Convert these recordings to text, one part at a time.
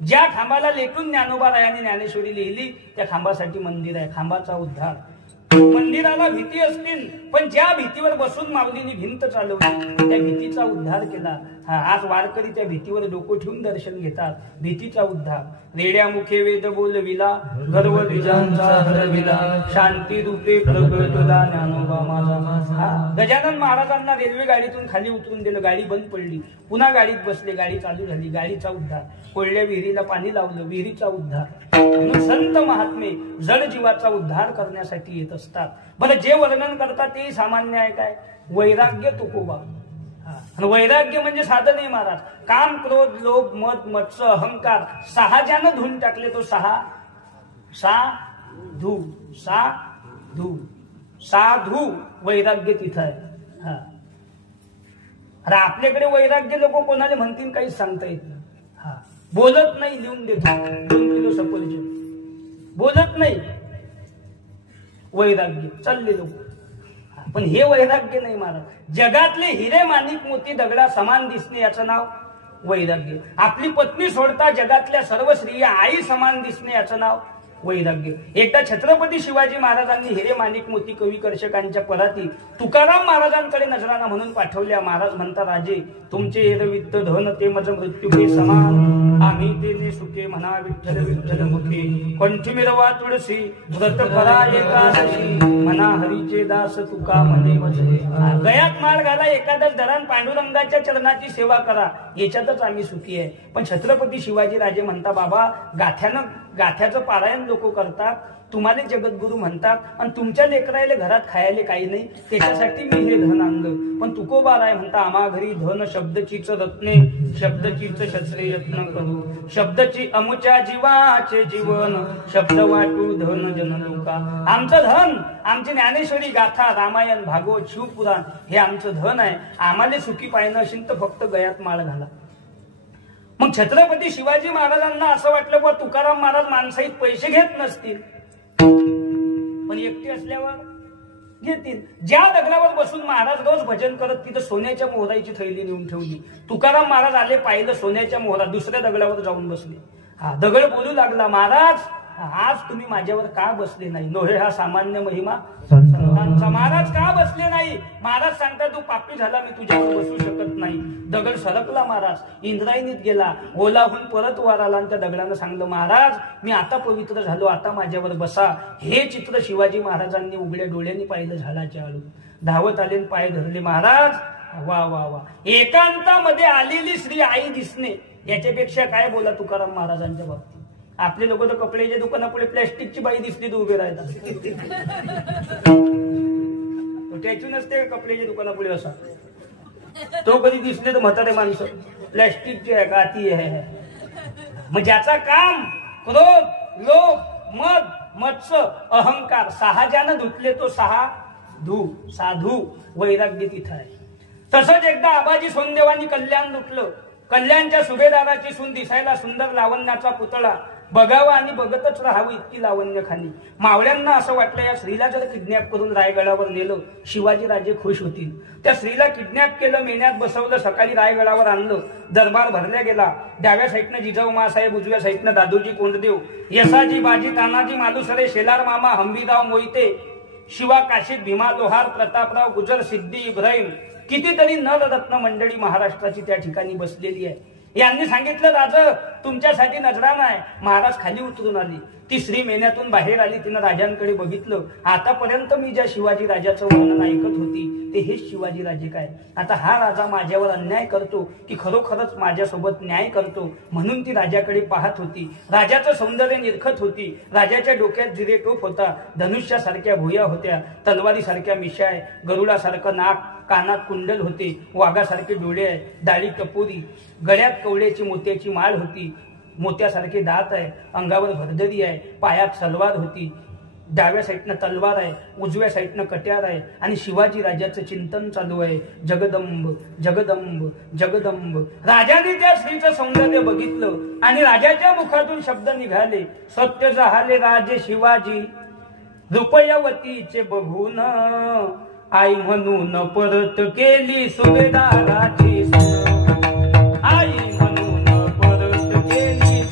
ज्या खांबाला लेटून ज्ञानोबारायांनी ज्ञानेश्वरी लिहिली त्या खांबासाठी मंदिर आहे. खांबाचा उद्धार. मंदिराला भीती असतील पण ज्या भीतीवर बसून माऊलींनी भिंत चालवली त्या भीतीचा उद्धार केला. आज वारकरी त्या भीतीवर डोकं ठेवून दर्शन घेतात. भीतीचा उद्धार. रेड्या मुखे वेद बोलविला गर्व द्विजांचा हरविला शांती रूपे प्रगटला ज्ञानोबा माझा. गजानन महाराजांना रेल्वे गाडीतून खाली उतरून दिलं. गाडी बंद पडली. पुन्हा गाडीत बसले. गाडी चालू झाली. गाडीचा उद्धार. कोळल्या विहिरीला पाणी लावलं. विहिरीचा उद्धार. संत महात्मे जड जीवाचा उद्धार करण्यासाठी येत असतात. बरं जे वर्णन करतात ते सामान्य आहे काय? वैराग्य तुकोबा. वैराग्य म्हणजे साधन आहे महाराज. काम क्रोध लोभ मद मत्स्य अहंकार सहाजानं धुवून टाकले. तो साधू वैराग्य तिथं आहे. अरे आपल्याकडे वैराग्य लोक कोणाला म्हणतील काहीच सांगता येत नाही. बोलत नाही लिहून देतो 2 किलो सफरचंद. बोलत नाही वैराग्य चालले लोक. पण हे वैराग्य नाही महाराज. जगातले हिरे माणिक मोती दगडा समान दिसणे याचं नाव वैराग्य. आपली पत्नी सोडता जगातल्या सर्व स्त्रिया आई समान दिसणे याचं नाव वैराग्य. एकदा छत्रपती शिवाजी महाराजांनी हिरे माणिक मोती कवी कर्षकांच्या पराती तुकाराम महाराजांकडे नजराना म्हणून पाठवल्या. महाराज म्हणता राजे तुमचे एरवित्त धन ते मज मृत्यू हे समान आम्ही तेने सुखे म्हणा विठ्ठल विठ्ठल मुखे कंठी मिरवा तुळशी व्रत करा एकादशी म्हणा हरीचे दास तुका म्हणे वचने. गयात माळ घाला एकादश धरण पांडुरंगाच्या चरणाची सेवा करा याच्यातच आम्ही सुखी आहे. पण छत्रपती शिवाजी राजे म्हणता बाबा गाथ्याचं पारायण लोक करतात तुम्हाला जगद्गुरु म्हणतात आणि तुमच्या लेकरायला घरात खायला काही नाही त्याच्यासाठी मी हे धन आणलं. पण तुकोबा राय म्हणता आम्हा घरी धन शब्दचीच रत्ने शब्दचीच शस्त्रे यत्न करू शब्दची अमुच्या जीवाचे जीवन शब्द वाटू धन जन लोका. आमचं धन आमची ज्ञानेश्वरी गाथा रामायण भागवत शिवपुराण हे आमचं धन आहे. आम्हाला सुखी पाहिजे असेल तर फक्त गयात माळ घाला. मग छत्रपती शिवाजी महाराजांना असं वाटलं बा तुकाराम महाराज माणसाईत पैसे घेत नसतील पण एकटे असल्यावर घेतील. ज्या दगडावर बसून महाराज रोज भजन करत तिथं सोन्याच्या मोहराची थैली नेऊन ठेवली. तुकाराम महाराज आले पाहिलं सोन्याच्या मोहरा दुसऱ्या दगडावर जाऊन बसले. दगड बोलू लागला महाराज आज तुम्ही माझ्यावर का बसले नाही? नोहे हा सामान्य महिमा संतांचा. महाराज का बसले नाही? महाराज सांगता तू पापी झाला मी तुझ्यावर बसू शकत नाही. दगड सरकला महाराज इंद्रायणीत गेला. ओलाहून परत वर आला आणि त्या दगडानं सांगलं महाराज मी आता पवित्र झालो आता माझ्यावर बसा. हे चित्र शिवाजी महाराजांनी उघड्या डोळ्यांनी पाहिलं. झाडाच्या आळू धावत आले पाय धरले. महाराज वा वा वा एकांतामध्ये आलेली श्री आई दिसणे याच्यापेक्षा काय बोला तुकाराम महाराजांच्या बाबतीत. आपले लोक तर कपड्याच्या दुकानापुढे प्लॅस्टिकची बाई दिसली तर उभे राहतात. त्याची नसते कपड्याच्या दुकानापुढे असा तो कधी दिसले तर म्हातारे माणसं प्लॅस्टिकची आहे का ती आहे. मग ज्याचा काम क्रोध लोभ मद मत्स्य अहंकार सहाजानं धुतले तो साधू वैराग्य तिथं आहे. तसंच एकदा आबाजी सोनदेवांनी कल्याण लुटलं. कल्याणच्या सुभेदाराची सून दिसायला सुंदर लावण्याचा पुतळा बघावा आणि बघतच राहावं इतकी लावण्य खाली. मावळ्यांना असं वाटलं या स्त्रीला जर किडनॅप करून रायगडावर नेलं शिवाजी राजे खुश होतील. त्या स्त्रीला किडनॅप केलं मेन्यात बसवलं सकाळी रायगडावर आणलं. दरबार भरल्या गेला. डाव्या साईडनं जिजाऊ मासाहेब उजव्या साईडनं दादोजी कोंडदेव यसाजी बाजी तानाजी मालुसरे शेलार मामा हंबीराव मोहिते शिवा काशीद भीमा लोहार प्रतापराव गुजर सिद्धी इब्राहिम कितीतरी नररत्न मंडळी महाराष्ट्राची त्या ठिकाणी बसलेली आहे. यांनी सांगितलं राजा तुमच्यासाठी नजराना आहे. महाराज खाली उतरून आली. ती स्त्री मेन्यातून बाहेर आली. तिनं राजांकडे बघितलं. आतापर्यंत मी ज्या शिवाजी राजाचं वर्णन ऐकत होती ते हेच शिवाजी राजे काय. आता हा राजा माझ्यावर अन्याय करतो की खरोखरच माझ्यासोबत न्याय करतो म्हणून ती राजाकडे पाहत होती. राजाचं सौंदर्य निरखत होती. राजाच्या डोक्यात जिरे टोप होता. धनुष्यासारख्या भुया होत्या. तलवारीसारख्या मिशा आहे. गरुडासारखं नाक कानात कुंडल होते. वाघासारखे डोळे आहे. दाढी टपोरी गळ्यात कवड्याची मोत्याची माळ होती. मोत्यासारखे दात आहे. अंगावर भरदरी आहे. पायात सलवार होती. डाव्या साईडनं तलवार आहे. उजव्या साईडनं कट्यार आहे. आणि शिवाजी राजाचं चिंतन चालू आहे. जगदंब जगदंब जगदंब. राजाने त्या स्त्रीचं सौंदर्य बघितलं आणि राजाच्या मुखातून शब्द निघाले. सत्य झाले राजे शिवाजी रुपयवतीचे बघून आई म्हणून परत केली सुभेदाराची आई म्हणून परत केली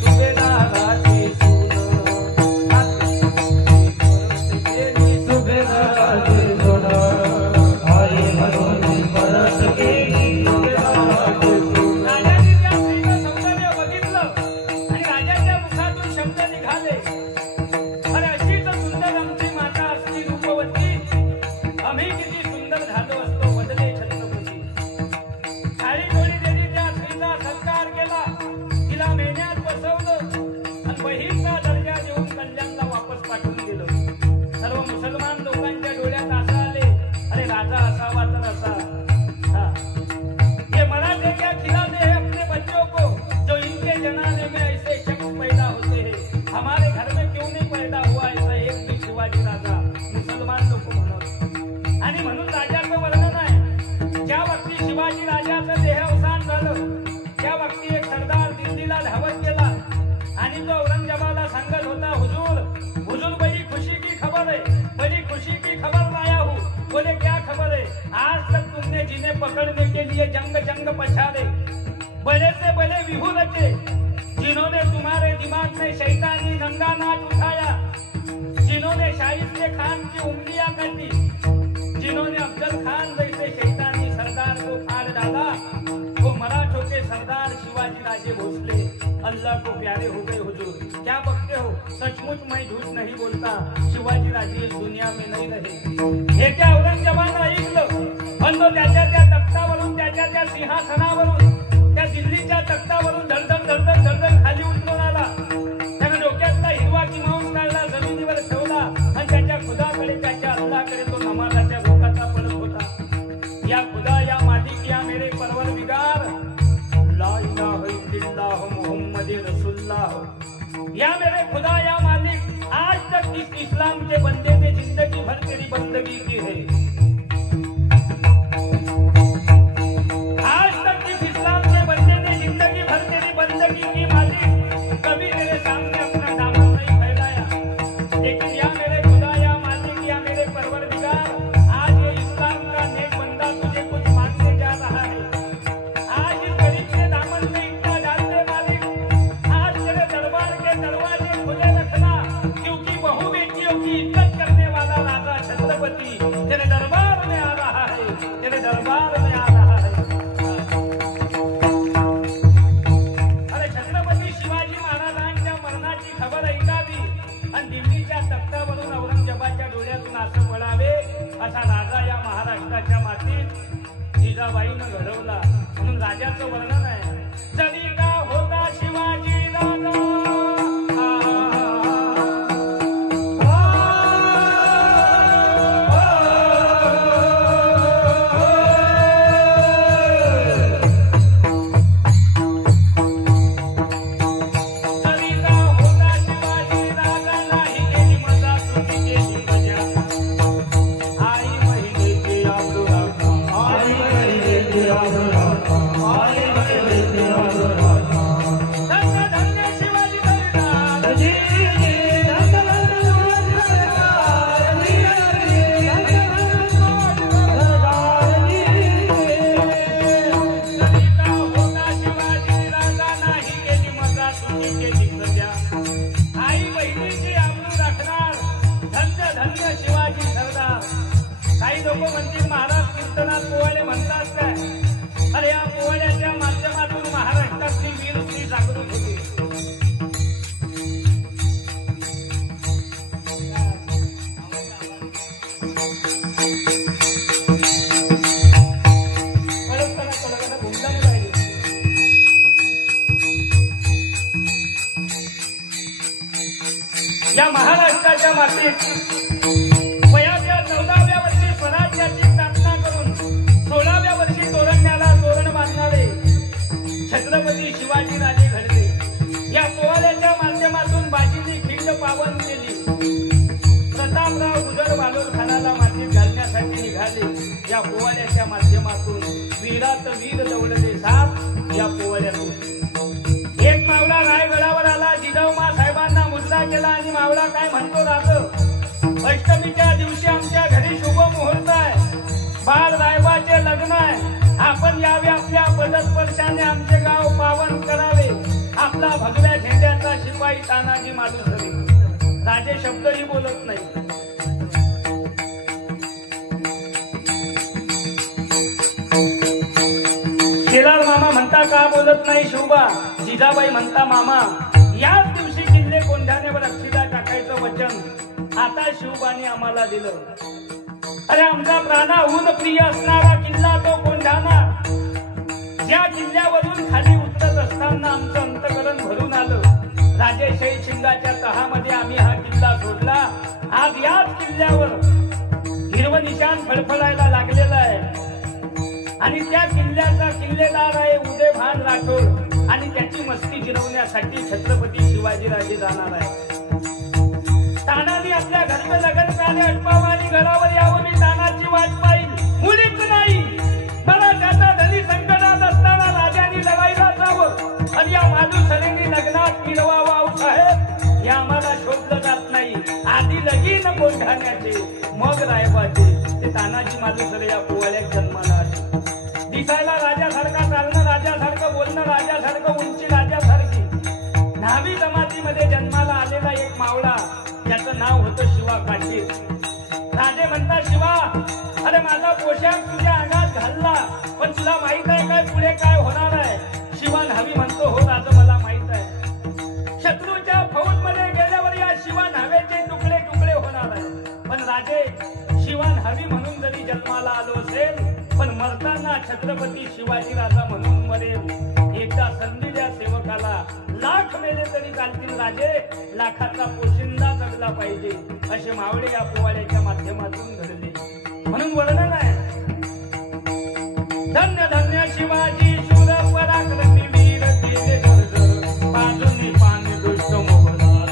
बसवलं आणि बहीणचा दर्जा देऊन कल्याणला वापस पाठवून दिलं. सर्व मुसलमान लोकांच्या डोळ्यात असं आले, अरे राजा असावा तर असा. ये मराठे क्या खिलाते हैं अपने बच्चों को, जो इनके जनाने में ऐसे शख्स पैदा होते हैं, हमारे घर में क्यों नहीं पैदा हुआ ऐसा एक भी शिवाजी राजा. मुसलमान लोक म्हणत. आणि म्हणून राजाचं वर्णन आहे. ज्या वक्ती शिवाजी राजाचं देहावसान झालं त्या वक्ती एक सरदार दिल्लीला धावत गेला आणि तो औरंगजेबाला सांगत होता, हुजूर हुजूर बड़ी खुशी की खबर है, बड़ी खुशी की खबर लाया हूँ. बोले क्या खबर है? आज तक तुमने जिन्हें पकड़ने के लिए जंग जंग पछाड़े, बड़े से बड़े विभू रचे, जिन्होंने तुम्हारे दिमाग में शैतानी नंगा नाच उठाया, जिन्होंने शाइस्ते खान की उंगलियां काटी, जिन्होंने अफजल खान जैसे शैतानी सरदार को फाड़ डाला, वो मराठों के सरदार शिवाजी राजे भोसले अल्लाह को प्यारे हो गए. हुजूर क्या बकते हो? सचमुच मैं झूठ नहीं बोलता. शिवाजी राजे इस दुनिया में नहीं रहे. हे त्या औरंगजेबानं ऐकलं पण तो त्याच्या त्या तख्तावरून, त्याच्या त्या सिंहासनावरून, त्या दिल्लीच्या तख्तावरून धडधड धडधड धडधड खाली उतरून आला. त्यानं डोक्यातला हिरवा किमावून काढला, जमिनीवर ठेवला आणि त्याच्या खुदाकडे, त्याच्या अल्लाहकडे तो नमाजाच्या भोकाचा पडत होता. या खुदा, या मालिक, या मेरे परवरदिगार, ला इलाहा इल्लल्लाह मुहम्मद रसूलुल्लाह. या मेरे खुदा, या मालिक, आज तक इस इस्लाम के बंदे ने जिंदगी भर तेरी बंदगी की है. आज तक इस इस्लाम के बंदे ने जिंदगी भर तेरी बंदगी की मालिक, कभी मेरे सामने अपना दामन नहीं फैलाया. लेकिन या मेरे खुदा, या मालिक, या मेरे परवरदिगार, आज ये इस्लाम का नेक बंदा तुझे कुछ मांगने जा रहा है. आज इस गरीब के दामन में इतना डाल दे मालिक, आज तेरे दरबार के दरवाजे खुले रखना, क्योंकि बहु बेटियों की इज्जत करने वाला राजा छत्रपति तेरे दरबार में आ रहा है, तेरे दरबार में आ रहा है. अरे छत्रपती शिवाजी महाराजांच्या मरणाची खबर ऐकावी आणि दिल्लीच्या तख्तावरून औरंगजेबाच्या डोळ्यातून असं पडावे असा राजा या महाराष्ट्राच्या मातीत जिजाबाईनं घडवला. म्हणून राजाचं वर्णन आहे. जरी का होता शिवाजी राजा, लोक म्हणतील महाराज कीर्तनात पोवाडे म्हणतात काय? अरे या पोवाड्याच्या माध्यमातून महाराष्ट्रातली वीर स्त्री जागृत होती. या महाराष्ट्राच्या मातीत वयाच्या 14व्या वर्षी स्वराज्याची स्थापना करून 16व्या वर्षी तोरणण्याला तोरण बांधणारे छत्रपती शिवाजी राजे घडले. या पोवाड्याच्या माध्यमातून बाजीनी खिंड पावन केली. प्रतापराव गुजर बालोरखानाला मातीत घालण्यासाठी निघाले. या पोवाड्याच्या माध्यमातून वीरात वीर दौडले साप या पोवाड्यातून. एक मावळा रायगडावर आला. जिजाऊमा साहेबांना मुजरा केला आणि मावळा काय म्हणतो राहतो, अष्टमीच्या दिवशी आमच्या घरी शुभ मुहूर्त आहे, बाळ रायबाचे लग्न आहे, आपण यावे आपल्या पदस्पर्शाने आमचे गाव पावन करावे. आपला भगव्या झेंड्याचा शिपाई तानाजी मालुसरे. राजे शब्दही बोलत नाही. शेलार मामा म्हणता का बोलत नाही शिवबा? जिजाबाई म्हणता मामा याच दिवशी किल्ले कोंढाण्यावर अक्षिदा टाकायचं वचन आता शिवबाने आम्हाला दिलं. अरे आमचा प्राणाहून प्रिय असणारा किल्ला तो कोंढाणा, ज्या किल्ल्यावरून खाली उतरत असताना आमचं अंतकरण भरून आलं. शहीद शिंगाच्या तहामध्ये आम्ही हा किल्ला सोडला. आज याच किल्ल्यावर हिरवं निशाण फळफळायला लागलेलं आहे आणि त्या किल्ल्याचा किल्लेदार आहे उदयभान राठोड आणि त्याची मस्ती जिरवण्यासाठी छत्रपती शिवाजीराजे जाणार आहे. तानाने आपल्या घरचं लग्न झाले अटपावं आणि घरावर यावं मी तानाची वाट पाहिल. मुलीच नाही मला त्याचा धनी संकटात असताना राजांनी लढाईला जावं आणि या माधुसरेंनी लग्नात मिळवावं. आऊसाहेब हे आम्हाला शोधलं जात नाही. आधी लगीन कोंढाण्याचे मग रायबाचे. ते तानाजी माधुसरे या पोवाड्यात जन्माला आले. दिसायला राजासारखा, चालणं राजासारखं, बोलणं राजासारखं, उंची राजासारखी. न्हावी जमातीमध्ये जन्माला आलेला एक मावळा त्याचं नाव होतं शिवा काशीर. राजे म्हणतात शिवा अरे माझा पोशाख तुझ्या अंगात घालला पण तुला माहित आहे काय पुढे काय होणार आहे. शिवा न्हावी म्हणतो हो राजा मला माहित आहे. शत्रूच्या फौज मध्ये गेल्यावर या शिवा न्हावेचे तुकडे तुकडे होणार आहे. पण राजे शिवा न्हावी म्हणून जरी जन्माला आलो असेल पण मरताना छत्रपती शिवाजी राजा म्हणून मरेल. एकदा संधी द्या सेवकाला. लाख मेले तरी चालतील राजे, लाखाचा पोशिंदा जगला पाहिजे असे मावळे या पोवाड्याच्या माध्यमातून घडले. म्हणून वर्णन आहे धन्य धन्य शिवाजी शूर पराक्रमी वीर केले घर बाजूने पाणी दुष्ट मोहनात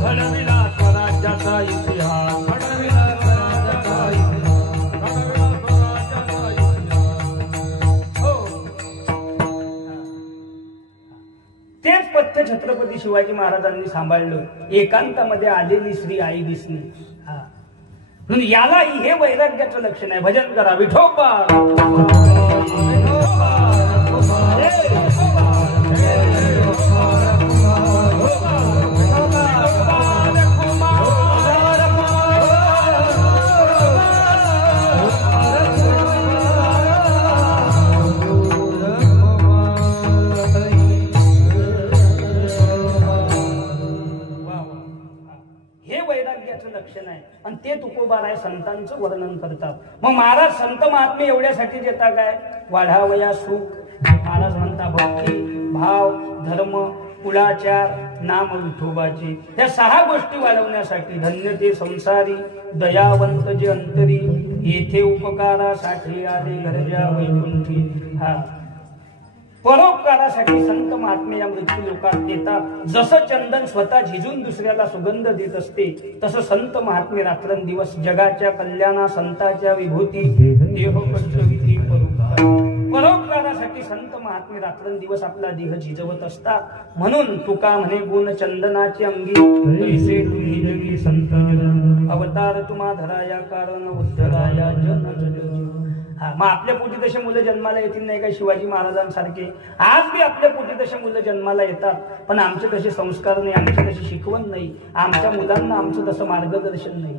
घडविला स्वराज्याचा इतिहास. तेच पथ्य छत्रपती शिवाजी महाराजांनी सांभाळलं. एकांतामध्ये आलेली श्री आई दिसली. म्हणून याला हे वैराग्याचं लक्षण आहे. भजन करा विठोबा. लक्षण आहे आणि ते तुकोबाराय संतांचं वर्णन करतात. मग महाराज संत महात्मे एवढ्यासाठी देता काय वाढावया सुख. महाराज म्हणता भक्ती भाव धर्म कुळाचार नाम विठोबाची या 6 गोष्टी वाढवण्यासाठी. धन्य ते संसारी दयावंत जे अंतरी येथे उपकारासाठी आले घरच्या वैकुंठी. परोपकारासाठी संत महात्मे या मृत्यू लोकात येतात. जसं चंदन स्वतः झिजून दुसऱ्याला सुगंध देत असते तसं संत महात्मे रात्रंदिवस जगाच्या कल्याणा संतांच्या विभूती देहपंचविधी परोपकारासाठी संत महात्मे रात्रंदिवस आपला देह झिजवत असतात. म्हणून तुका म्हणे गुण चंदनाची अंगी तैसे तुम्ही जगी संत अवतार तुम्हा धराया कारण उद्धराया जन. मग आपल्या पोटी तसे मुलं जन्माला येतील नाही का शिवाजी महाराजांसारखे. आज बी आपल्या पोटी तसे मुलं जन्माला येतात पण आमचे तसे संस्कार नाही, आमची तशी शिकवण नाही, आमच्या मुलांना आमचं तसं मार्गदर्शन नाही.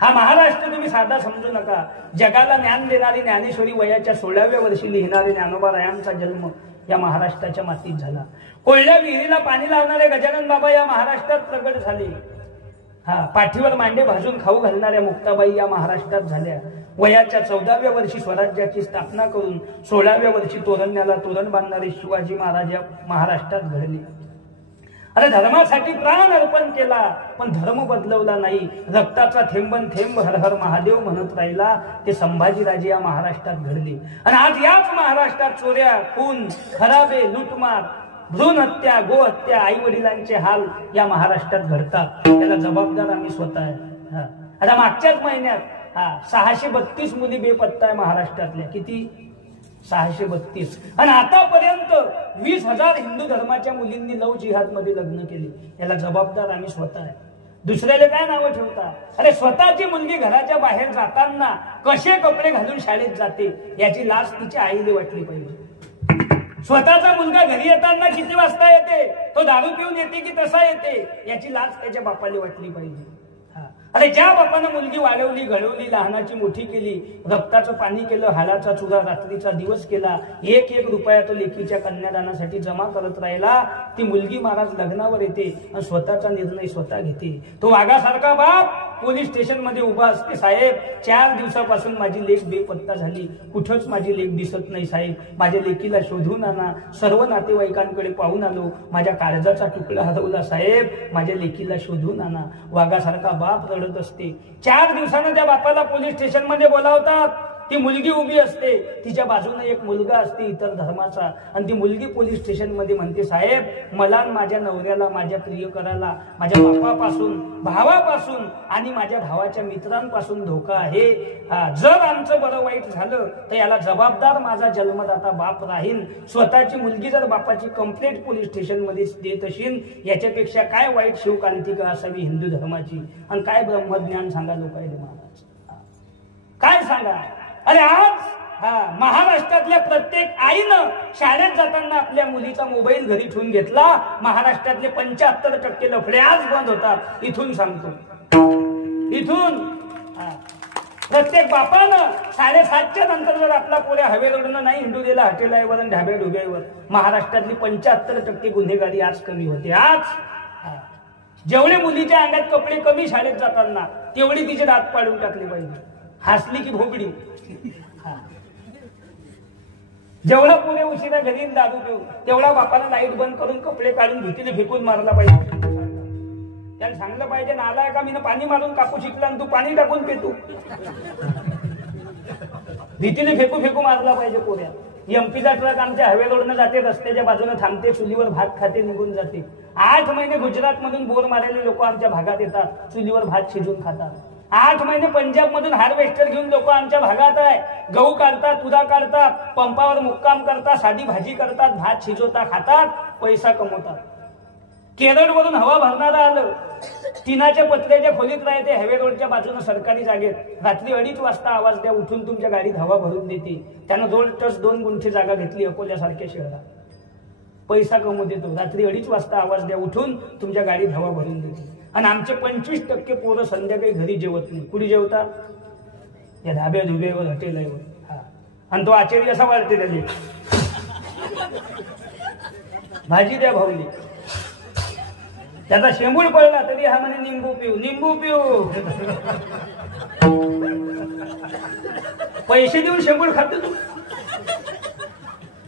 हा महाराष्ट्र तुम्ही साधा समजू नका. जगाला ज्ञान देणारी ज्ञानेश्वरी वयाच्या 16व्या वर्षी लिहिणारे ज्ञानोबा रायांचा जन्म या महाराष्ट्राच्या मातीत झाला. कोळल्या विहिरीला पाणी लावणारे गजानन बाबा या महाराष्ट्रात प्रगट झाले. पाठीवर मांडे भाजून खाऊ घालणाऱ्या मुक्ताबाई या महाराष्ट्रात झाल्या. वयाच्या 14व्या वर्षी स्वराज्याची स्थापना करून 16व्या वर्षी तोरण्याला तोरण बांधणारे शिवाजी महाराज या महाराष्ट्रात घडले. अरे धर्मासाठी प्राण अर्पण केला पण धर्म बदलवला नाही. रक्ताचा थेंबन थेंब हर हर महादेव म्हणत राहिला. ते संभाजीराजे या महाराष्ट्रात घडले. आणि आज याच महाराष्ट्रात चोऱ्या खून खराबे लूटमार भ्रूण हत्या गो हत्या आई वडिलांचे हाल या महाराष्ट्रात घडतात. त्याला जबाबदार आम्ही स्वतः आहे. आता मागच्याच महिन्यात 632 मुली बेपत्ता आहे महाराष्ट्रातल्या. किती 632. आणि आतापर्यंत 20,000 हिंदू धर्माच्या मुलींनी लव जिहाद मध्ये लग्न केले. याला जबाबदार आम्ही स्वतः आहे. दुसऱ्याला काय नावं ठेवता. अरे स्वतःची मुलगी घराच्या बाहेर जाताना कसे कपडे घालून शाळेत जाते याची लाज तिच्या आईला वाटली पाहिजे. स्वतःचा मुलगा घरी येताना किती वाजता येते, तो दारू पिऊन येते की तसा येते याची लाज त्याच्या बापाला वाटली पाहिजे. अरे ज्या बापानं मुलगी वाढवली घडवली लहानाची मोठी केली रक्ताचं पाणी केलं हालाचा चुरा रात्रीचा दिवस केला 1-1 रुपया तो लेकीच्या कन्यादानासाठी जमा करत राहिला. ती मुलगी महाराज लग्नावर येते आणि स्वतःचा निर्णय स्वतः घेते. तो वाघासारखा बाप पोलीस स्टेशन मध्ये उभा असते, साहेब 4 दिवसापासून माझी लेक बेपत्ता झाली, कुठंच माझी लेक दिसत नाही साहेब, माझ्या लेकीला शोधून आणा. सर्व नातेवाईकांकडे पाहून आलो, माझ्या काळजाचा तुकडा हरवला साहेब, माझ्या लेकीला शोधून आणा. वाघासारखा बाप रडत असते. 4 दिवसानं त्या बापाला पोलीस स्टेशन मध्ये बोलावतात. ती मुलगी उभी असते, तिच्या बाजूने एक मुलगा असते इतर धर्माचा, आणि ती मुलगी पोलीस स्टेशन मध्ये म्हणते, साहेब मला माझ्या नवऱ्याला, माझ्या प्रियकराला, माझ्या बापापासून, भावापासून आणि माझ्या भावाच्या मित्रांपासून धोका आहे. जर आमचं बरं वाईट झालं तर याला जबाबदार माझा जन्मदाता बाप राहील. स्वतःची मुलगी जर बापाची कंप्लेंट पोलीस स्टेशन मध्ये देत असेल, याच्यापेक्षा काय वाईट शिवकांतिका असावी हिंदू धर्माची, आणि काय ब्रह्मज्ञान सांगा लोकांनी महाराज, काय सांगा. अरे आज महाराष्ट्रातल्या प्रत्येक आईनं शाळेत जाताना आपल्या मुलीचा मोबाईल घरी ठेवून घेतला. महाराष्ट्रातले 75% लफडे आज बंद होतात. इथून सांगतो, इथून प्रत्येक बापानं 7:30च्या नंतर जर आपला पोऱ्या हवेरोडनं नाही हिंडू दिला हॉटेलावर आणि ढाब्या ढुब्यावर, महाराष्ट्रातली 75% गुन्हेगारी आज कमी होते. आज जेवढे मुलीच्या अंगात कपडे कमी शाळेत जाताना, तेवढी तिचे दात पाडून टाकले पाहिजे. हसली की भोगडी. जेवढा पुणे उशिरा घरी दारू पिऊ, तेवढा बापाला लाईट बंद करून कपडे काढून भीतीने फेकून मारला पाहिजे. त्याला सांगलं पाहिजे, नालाय का मी पाणी मारून कापू शिकला आणि तू पाणी टाकून पेतू. भीतीने फेकू फेकू मारला पाहिजे पोऱ्या. एमपीचा ट्रक आमच्या हवेरोडनं जाते, रस्त्याच्या बाजूने थांबते, चुलीवर भात खाते, निघून जाते. 8 महिने गुजरात मधून बोर मारलेले लोक आमच्या भागात येतात, चुलीवर भात शिजून खातात. 8 महिने पंजाब मधून हार्वेस्टर घेऊन लोक आमच्या भागात आहे, गहू काढतात, तुरा काढतात, पंपावर मुक्काम करतात, साधी भाजी करतात, भात शिजवतात, खातात, पैसा कमवतात. केरळवरून हवा भरणारा आलं, टिनाच्या पत्र्याच्या खोलीत राहते, हायवे रोडच्या बाजूने सरकारी जागेत, रात्री 2:30 वाजता आवाज द्या, उठून तुमच्या गाडीत हवा भरून देते. त्यानं 2 गुंठे जागा घेतली अकोल्यासारख्या शहरात, पैसा कमवू देतो. रात्री 2:30 वाजता आवाज द्या, उठून तुमच्या गाडीत हवा भरून देते. आणि आमचे 25% पोरं संध्याकाळी घरी जेवत नाही. कुठे जेवतात? या धाब्या धुब्यावर, हॉटेलवर. आणि तो आचार्य असा वाढते त्याची, भाजी द्या भाऊली. त्याचा शेंबूड पडला तरी हा म्हणे निंबू पिऊ, निंबू पिऊ. पैसे देऊन शेंबूड खातो तू.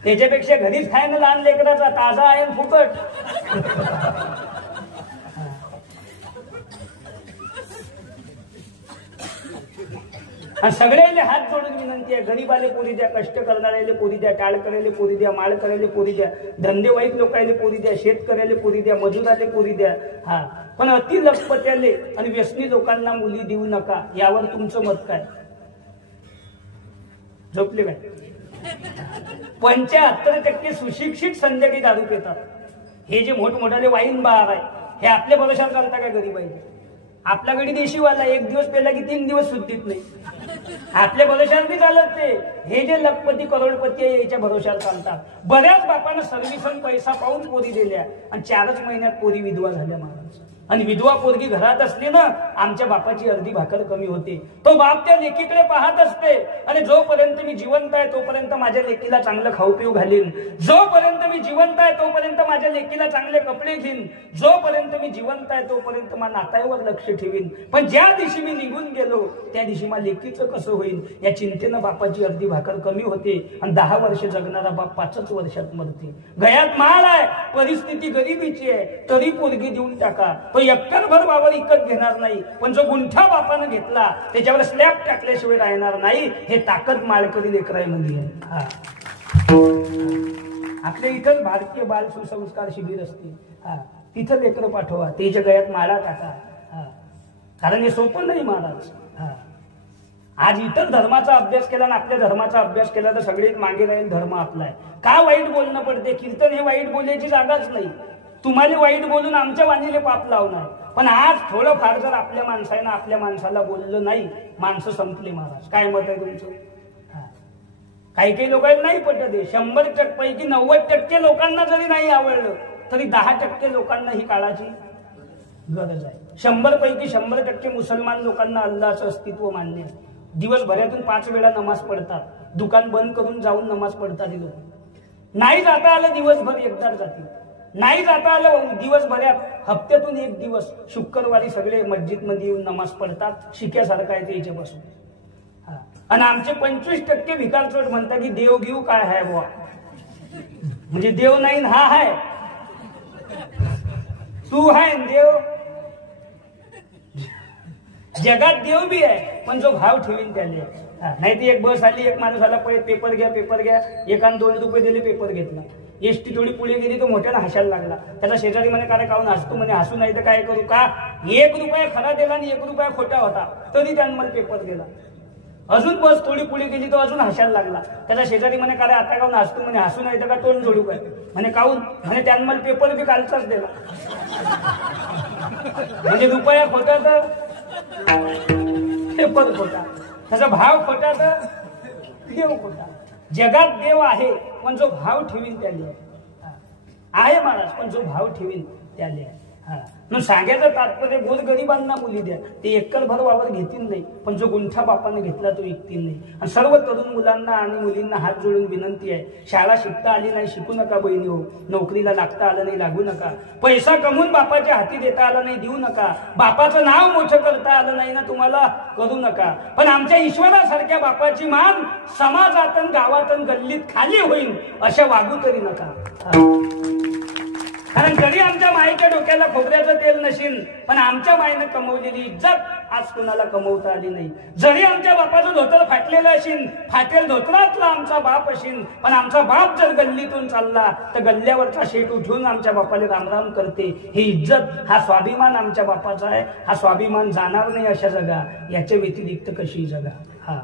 त्याच्यापेक्षा घरीच खायला लहान लेकराचा ताजा आहे फुकट. सगळ्याले हात जोडून विनंती आहे, गरीबाले पोरी द्या, कष्ट करणाऱ्याले पोरी द्या, टाळ करायले पोरी द्या, माळ करायले पोरी द्या, धंदेवाईक लोकायले पोरी द्या, शेतकऱ्याले पोरी द्या, मजुराले पोरी द्या. पण अति लखपत्याले आणि व्यसनी लोकांना मुली देऊ नका. यावर तुमचं मत काय? झोपले काय? 75% सुशिक्षित संध्याकाळी दारू पितात. हे जे मोठमोठाले वाईन बार आहे, हे आपल्या भरोशावर चालता का गरीबाई? आपला गडी देशीवाला 1 दिवस पेला की 3 दिवस सुट्टीत नाही. आपल्या भरोशावर नाही चालत ते. हे जे लखपती करोडपती आहे याच्या भरोशावर चालतात. बऱ्याच बापानं सर्व्हिसन पैसा पाहून पोरी दिल्या आणि 4च महिन्यात पोरी विधवा झाल्या महाराज. आणि विधवा पोरगी घरात असली ना, आमच्या बापाची अर्धी भाकर कमी होते. तो बाप त्या लेकीकडे पाहत असते, आणि जोपर्यंत मी जिवंत आहे तोपर्यंत माझ्या लेकीला चांगलं खाऊ पिऊ घालीन, जोपर्यंत मी जिवंत आहे तोपर्यंत माझ्या लेकीला चांगले कपडे घेईन, जोपर्यंत मी जिवंत आहे तोपर्यंत माझ्या नातावर लक्ष ठेवीन. पण ज्या दिवशी मी निघून गेलो त्या दिवशी माझ्या लेकीचं कसं होईल या चिंतेनं बापाची अर्धी भाकर कमी होते. आणि 10 वर्ष जगणारा बाप 5च वर्षात मरते. गळ्यात माळ आहे, परिस्थिती गरिबीची आहे, तरी पोरगी देऊन टाका. तो एकटरभर वावर इकत घेणार नाही, पण जो गुंठा बापानं घेतला त्याच्यावर स्लॅब टाकल्याशिवाय राहणार नाही. हे ताकद माळकरी लेकरांमध्ये आहे. आपल्या इथं भारतीय बाल सुसंस्कार शिबिर असते, तिथं लेकरं पाठवा, त्याच्या गळ्यात माळा टाका. कारण हे सोपं नाही महाराज. आज इतर धर्माचा अभ्यास केला आणि आपल्या धर्माचा अभ्यास केला तर सगळेच मागे राहील धर्म आपला आहे. का वाईट बोलणं पडते? कीर्तन हे वाईट बोलायची जागाच नाही. तुम्हाला वाईट बोलून आमच्या वाणीले पाप लावणार. पण आज थोडंफार जर आपल्या माणसानं आपल्या माणसाला बोललं नाही, माणसं संपले महाराज. काय मत आहे तुमचं? काही लोकांना नाही पटत. 100 पैकी 90% लोकांना जरी नाही आवडलं तरी 10% लोकांना ही काळाची गरज आहे. 100 पैकी 100% मुसलमान लोकांना अल्लाचं अस्तित्व मान्य आहे. दिवसभरातून 5 वेळा नमाज पडतात. दुकान बंद करून जाऊन नमाज पडतात. लोक नाही जाता आलं दिवसभर एकदाच जातील. नाही जाता आलं दिवसभरात हप्त्यातून एक दिवस शुक्रवारी सगळे मस्जिदमध्ये येऊन नमाज पडतात, शिक्यासारखं आहे ते इथेपासून. आणि आमचे 25% भिकारचोट म्हणतात की देव घेऊ काय आहे बुवा, म्हणजे देव नाही हा आहे, तू आहे देव. जगात देव बी आहे पण जो भाव ठेवीन त्याने. नाही ती एक बस आली, एक माणूस आला पळत पेपर घ्या पेपर घ्या, एकानं 2 रुपये दिले पेपर घेतला. एसटी थोडी पुढे गेली तो मोठ्यानं हसायला लागला. त्याचा शेजारी म्हणे काय काऊन हसतो, म्हणे हसू नाही तर काय करू का, 1 रुपया खरा दिला आणि 1 रुपया खोटा होता तरी त्यानं मला पेपर दिला. अजून बस थोडी पुढे गेली तो अजून हसायला लागला. त्याचा शेजारी म्हणे काय आता काऊन हसतो, म्हणे हसू नाही तर का तोंड जोडू काय, म्हणे काऊन, म्हणे त्यानं मला पेपर बी कालचाच दिला. म्हणजे रुपया खोटा तर पेपर खोटा, त्याचा भाव खोटा तर देव खोटा. जगात देव आहे पण जो भाव ठेवीन त्याले आहे महाराज, पण जो भाव ठेवीन त्याले आहे. मग सांगायचं तात्पर्य गोर गरिबांना मुली द्या, ते एकर भर वावर घेतील नाही, पण जो गुंठा बापाने घेतला तो विकतील नाही. आणि सर्व तरुण मुलांना आणि मुलींना हात जोडून विनंती आहे, शाळा शिकता आली नाही शिकू नका बहिणी हो, नोकरीला लागता आलं नाही लागू नका, पैसा कमवून बापाच्या हाती देता आला नाही देऊ नका, बापाचं नाव मोठं करता आलं नाही ना तुम्हाला करू नका, पण आमच्या ईश्वरासारख्या बापाची मान समाजातून गावातून गल्लीत खाली होईल अशा वागू तरी नका. कारण जरी आमच्या मायेच्या डोक्याला खोबऱ्याचं तेल नशील पण आमच्या मायेनं कमवलेली इज्जत आज कोणाला कमवता आली नाही. जरी आमच्या बापाचं धोतर फाटलेलं असेल, फाटेल धोतरातला आमचा बाप असेल, पण आमचा बाप जर गल्लीतून चालला तर गल्ल्यावरचा शेट उठून आमच्या बापाला रामराम करते. ही इज्जत हा स्वाभिमान आमच्या बापाचा आहे, हा स्वाभिमान जाणार नाही अशा जगा, याच्या व्यतिरिक्त कशी जगा.